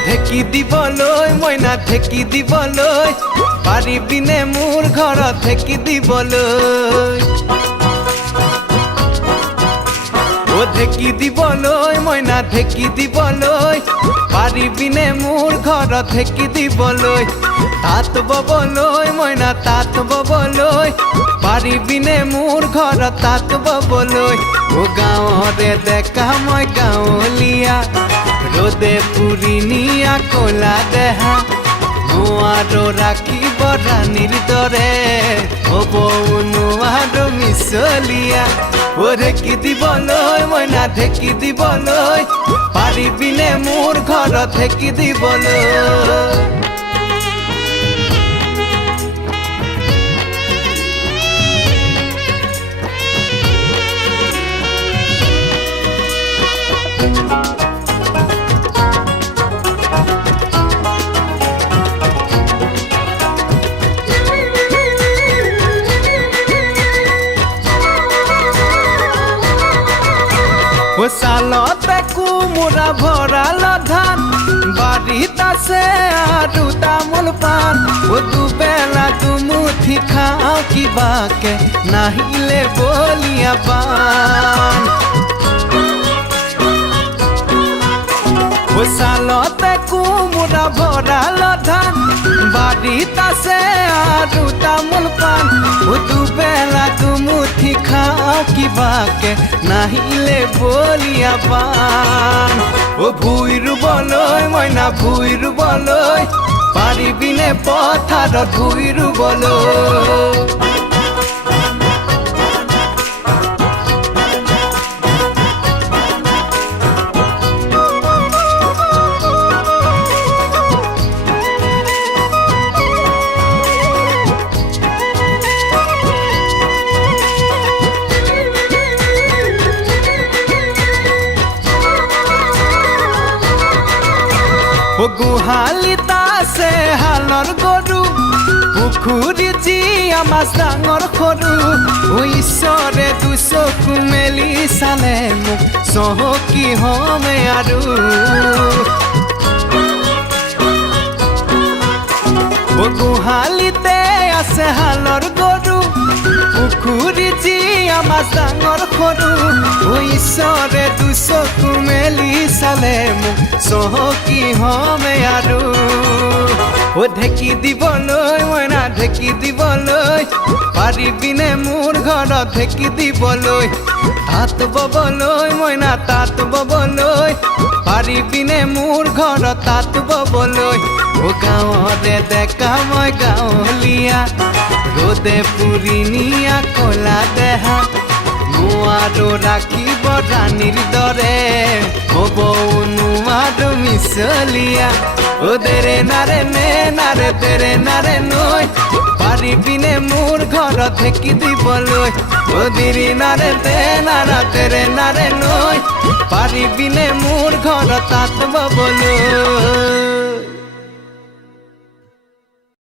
ঢেকি দিবলৈ মইনা ঢেকি দিবলৈ পাৰিবিনে মোৰ ঘৰত ঢেকি দিবলৈ ঢেকি দিবলৈ মইনা ঢেকি দিবলৈ পাৰিবিনে মোৰ ঘৰত ঢেকি দিবলৈ তাঁত ববলৈ মইনা তাঁত ববলৈ পাৰিবিনে মোৰ ঘৰত তাঁত ববলৈ গাঁৱৰে ডেকা মই গাঁৱলীয়া ৰ'দে পুৰি নিয়া ক'লা দেহা নোৱাৰো ৰাখিব ৰাণীৰ দৰে হ'ব নোৱাৰো মিছলীয়া ঢেকি দিবলৈ মইনা ঢেকি দিবলৈ পাৰিবিনে মোৰ ঘৰত ঢেকি দিবলৈ চালতে কোমোৰা ভৰাল ধান বাৰীত আছে আৰু তামোল পাণ দুবেলা দুমুঠি খাওঁ কিবাকে নাহিলে বলিয়া পাণ চালতে কোমোৰা ভৰাল ধান বাৰীত আছে আৰু তামোল পাণ দুবেলা দুমুঠি খাওঁ কিবাকে নাহিলে বলিয়া পাণ ভুই ৰুবলৈ মইনা ভুই ৰুবলৈ পাৰিবিনে পথাৰত ভুই ৰুবলৈ গোহালিত আছে হালৰ গৰু পুখুৰীত জীয়া মাছ ডাঙৰ সৰু ঈশ্বৰে দুচকু মেলি চালে মোক চহকী হমে আৰু গোহালিতে আছে হালৰ গৰু পুখুৰীত জীয়া মাছ ডাঙৰ সৰু ঈশ্বৰে দুচকু মেলি চালে মোক চহকী হমে আৰু ঢেকি দিবলৈ মইনা ঢেকি দিবলৈ পাৰিবিনে মোৰ ঘৰত ঢেকি দিবলৈ তাঁত ববলৈ মইনা তাঁত ববলৈ পাৰিবিনে মোৰ ঘৰত তাঁত ববলৈ গাঁৱৰে ডেকা মই গাঁৱলীয়া ৰ'দে পুৰি নিয়া ক'লা দেহা নোৱাৰো ৰাখিব ৰাণীৰ দৰে হ'ব নোৱাৰো মিছলীয়া দেৰে নাৰে নে নাৰে তেৰে নাৰে নৈ পাৰিবিনে মোৰ ঘৰত ঢেকি দিবলৈ দিৰি নাৰে তে নাৰা তেৰে নাৰে নৈ পাৰিবিনে মোৰ ঘৰত তাঁত ববলৈ